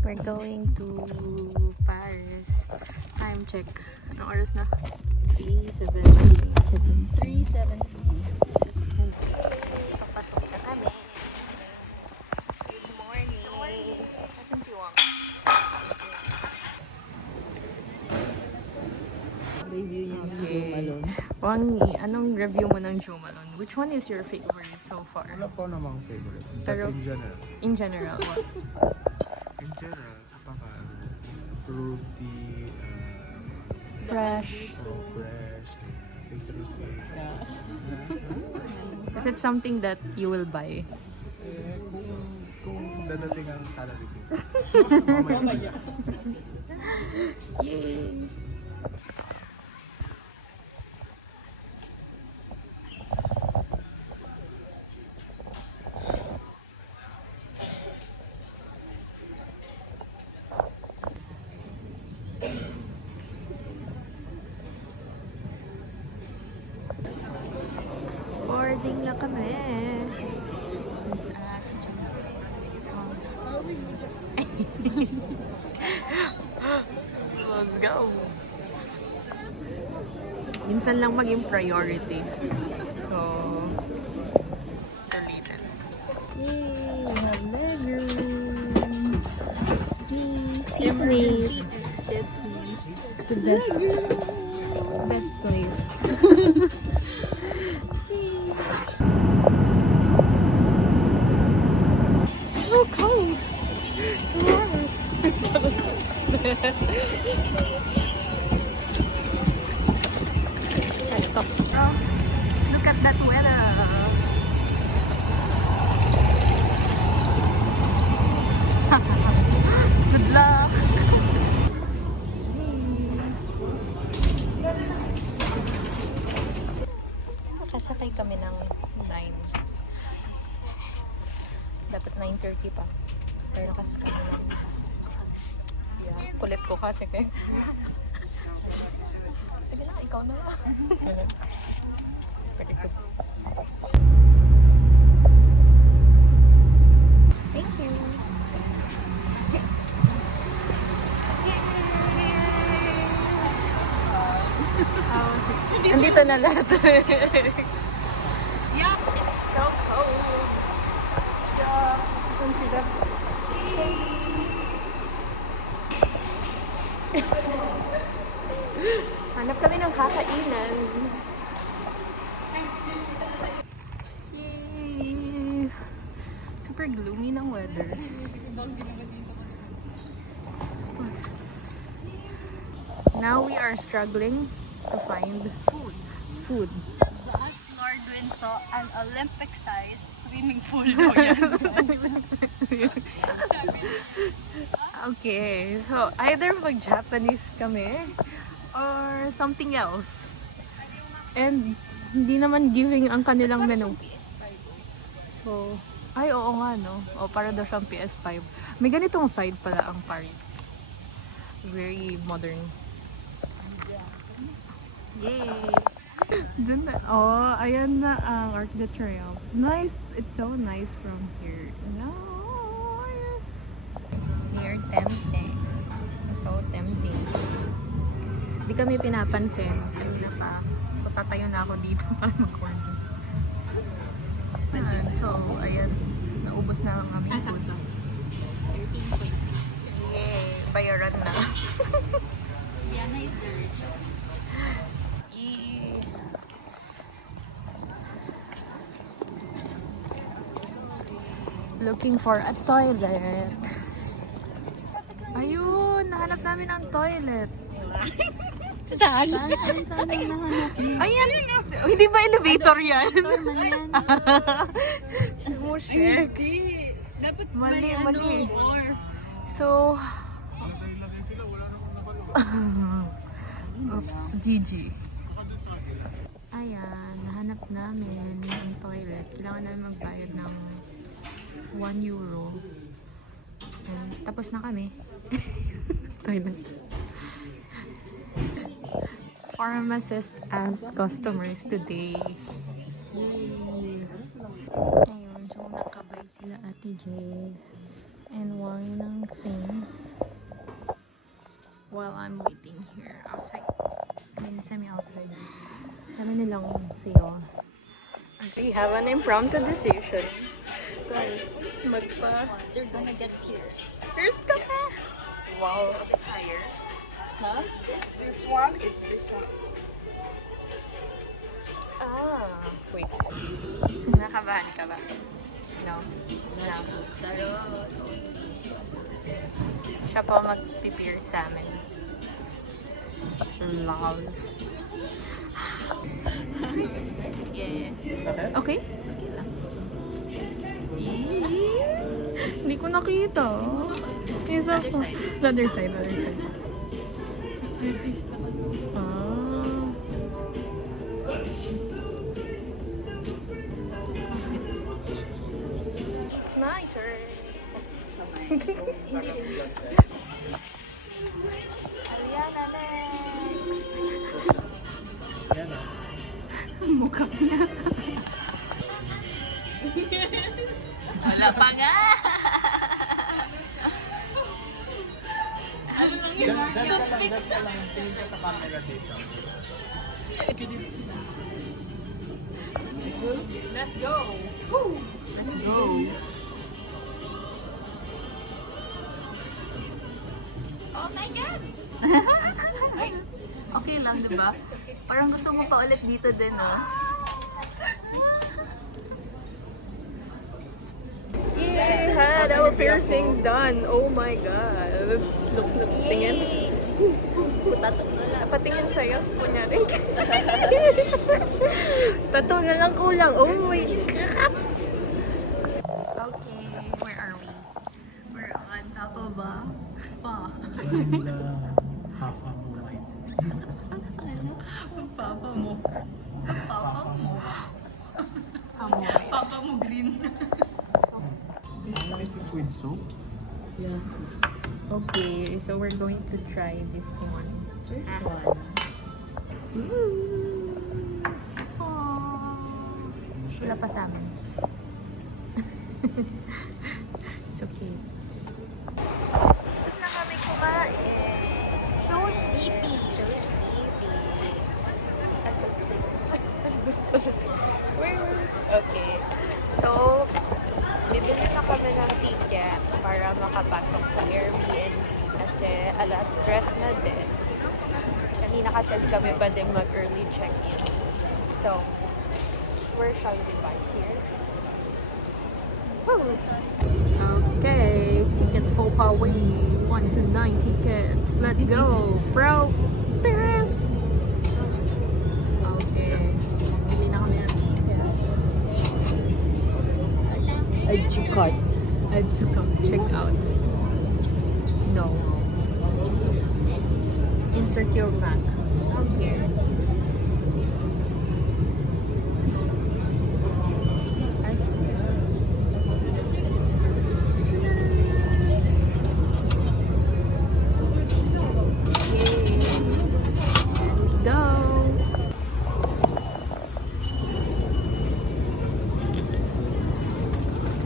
We're going to Paris. Time check. Anong oras na? 3:17. 3:17. Papasok na kami. Good morning. Asan si Wang? Review niya ng Joe Malone. Wangi, anong review mo ng Joe Malone? Which one is your favorite so far? Wala po namang favorite. Pero- But in general. In general, what? In general, fruity, Fresh. fresh, citrusy. Is it something that you will buy? Kung dadating ang salary ko. Mamaya. Yay! Boarding na kami. Let's go. Minsan lang maging priority. So, salitan. Yay! We have legroom. Seatmate. The best place. So cold. Oh, look at that weather. Good luck. Nakasakay kami ng 9. Dapat 9:30 pa. Pero nakasakay kami ng... Yeah, kulit ko kasi kaya. Sige na, ikaw na lang. Pwede ko. Thank you. Andito na lahat. Yeah. So cold. Yeah. Saan sila? Hanap kami ng kakainan. Yay! Super gloomy ng weather. Now we are struggling to find food. But Lord Win saw an Olympic-sized swimming pool po yan. Okay, so either mag-Japanese kami or something else. And hindi naman giving ang kanilang menu. So, ay oo nga no. O para daw siyang PS5. May ganitong side pala ang Paris. Very modern. Yay! Dun na. Oh, ayan na ang Arc de Triomphe. Nice. It's so nice from here. Nice. Near tempting. So tempting. Di kami pinapansin. Kanina pa. So tatayo na ako dito para mag-order. So, ayan. Naubos na ang aming food. 13.6. Yay! Bayaran na. Yana is the richest. Looking for a toilet. Ayun! Nahanap namin ang toilet. Saan? Saan ang nahanap niyo? Ayan! Hindi ba elevator yan? Elevator man yan. Oh, shit. Dapat Mali, mali. or. So, Lagay sila, wala namang nakalawa. oops, GG. Ayan, nahanap namin yung toilet. Kailangan namin magbayad ng €1. And tapos na kami. Toilet. Pharmacist as customers today. Yay! Ayun, so nakabay sila Ate Jess. and wine ng things while I'm waiting here outside. I mean, semi-outside. Dami nilang sale. So we have an impromptu decision. Guys, they're gonna get pierced. First ka pa! Wow. A bit higher. Huh? It's this one, it's this one. Ah, wait. Nakabahan ka ba? No. No. Charot. Siya po mag-pierce sa amin. Love. Yeah. Okay? Hindi ko nakita. Isa Other pa. side. Other side, other side. Ah. It's my turn. Aliana next. Yan ah. Mukha niya. Wala pa nga! Diyan ka lang. Tingin ka sa camera dito. Let's go. Let's go. Oh my God! Okay lang, diba? Parang gusto mo pa ulit dito din, no? We had our piercings done. Oh my God. Look, tingin. Tato na lang. Patingin sa'yo. Kunyari. Tato na lang kulang. Oh my God. Okay, where are we? We're on top of a fa. Hafa mo white. Papa mo. Sa papa mo. Papa mo green. This is with soap. Okay, so we're going to try this one. First one. Wala pa sa amin. It's okay. Tapos na kami kumain. So sleepy. So sleepy. Okay. So, bibili na kami ng ticket para makapasok sa Airbnb kasi alas stress na din. Kanina kasi kami pa din mag-early check-in. So, where shall we buy here? Woo! Okay, tickets for Hawaii. 1 to 9 tickets. Let's go, bro! Paris! Okay. Bili na kami ng ticket. Add to cart. Add to come check out. No. Insert your Mac. Here.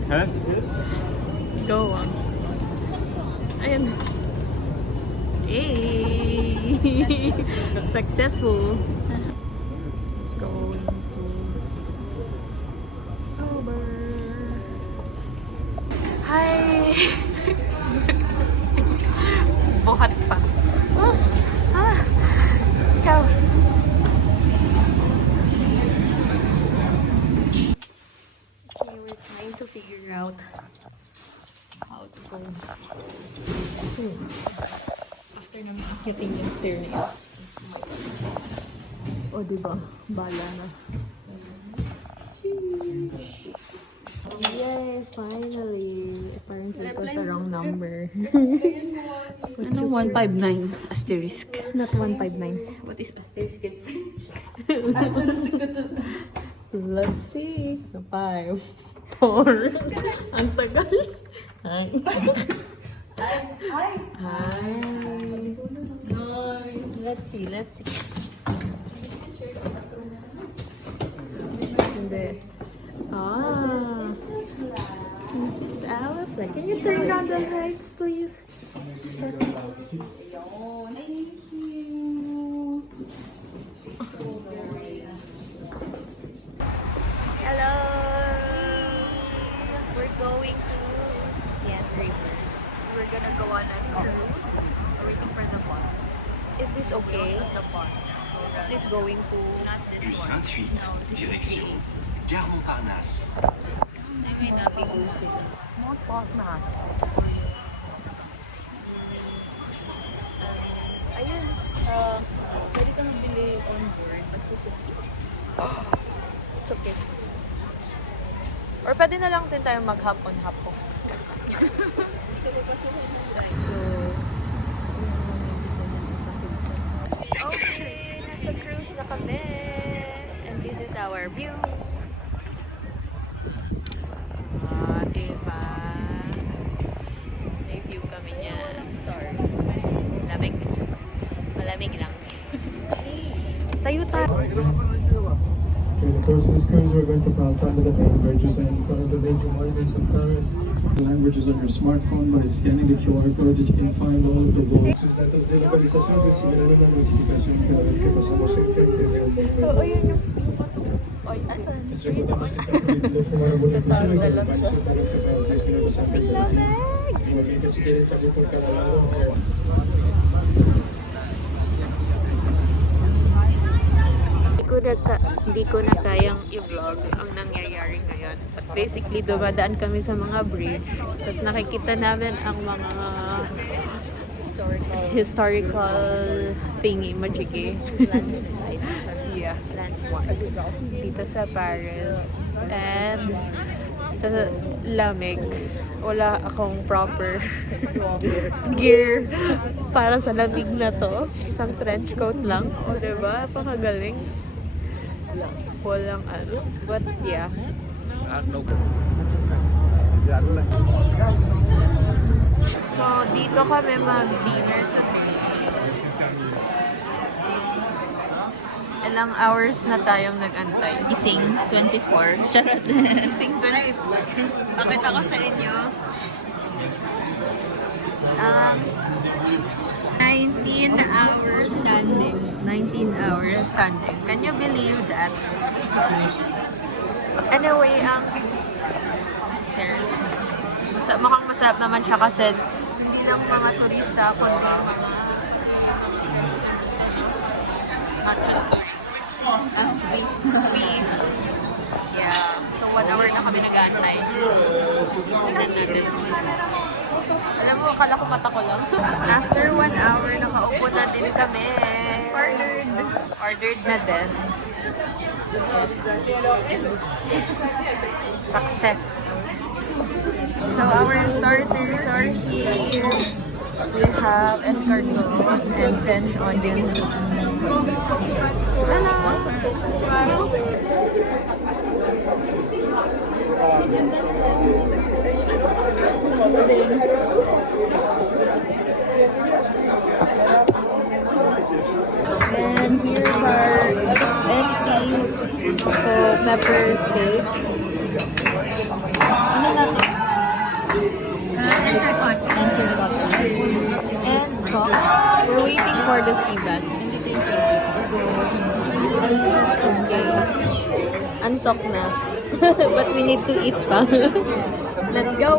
Huh? Go on. Ayan. Hey! Successful. Going to Uber. Hi! Buhat pa. Ikaw. Okay, we're trying to figure out how to go. After namin akitin yung stairway. O, diba? Bala na. Yes, finally. Apparently, it was the wrong number. Ano 159 asterisk? It's not 159. What is asterisk in French? Let's see. 5, 4. Ang tagal. Hi. Hi. Let's see. Hindi. Ah. This is our place. Can you turn down the lights, please? Hello! We're going to Sian River. We're gonna go on a cruise. We're waiting for the bus. Is this okay? The bus. Is this going to... Not this Bus one. 28, No, this is direction Gare Montparnasse. Montparnasse. Ayun, pwede ka magbili on board, but 250. It's okay. Or pwede na lang din tayo mag-hop on, hop off. Okay, nasa cruise na kami. And this is our view. Diba? May view kami niya. Stars. Lamig. Malamig lang. Tayo tayo. During the course of this cruise, we're going to pass under the main bridges and in front of the major monuments of Paris. The language is on your smartphone by scanning the QR code that you can find all of the roads. Sus datos de localización recibirán una notificación cada vez que pasamos enfrente de un miembro. Oo, yun yung simpa. Oy, asan? Les recordamos que está permitido fumar alguna inclusive que los baños están enfocados 6 minutos antes del fin. Igualmente, si quieren salir por cada lado o... Hindi ko na kayang i-vlog ang nangyayari ngayon. But basically, dumadaan kami sa mga bridge. Tapos nakikita namin ang mga historical thingy, majigi. Landing sites. Yeah. Landmarks. Dito sa Paris. And sa lamig, wala akong proper gear para sa lamig na to. Isang trench coat lang. O, diba? Pakagaling. Walang ano. But yeah. So, dito kami mag-dinner today. Ilang hours na tayong nag-antay? Ising 24. Charot. Ising 20. Nakita ko sa inyo. 19 hours standing. 19 hours standing. Can you believe that? Anyway, mukhang masarap naman siya kasi hindi lang mga turista, kundi mga not just tourists. Beef. Yeah. So 1 hour na kami nag-aantay. Tignan natin. Alam mo, akala ko mata ko lang. After 1 hour, nakaupo na din kami. Ordered na din. Success. So our starters are here. We have escargot and French onion soup. And here's our empty pepper steak. Ano natin? Intercot. And coke. We're waiting for the seabass. Hindi din cheese. Okay. Antok na. But we need to eat pa. Let's go!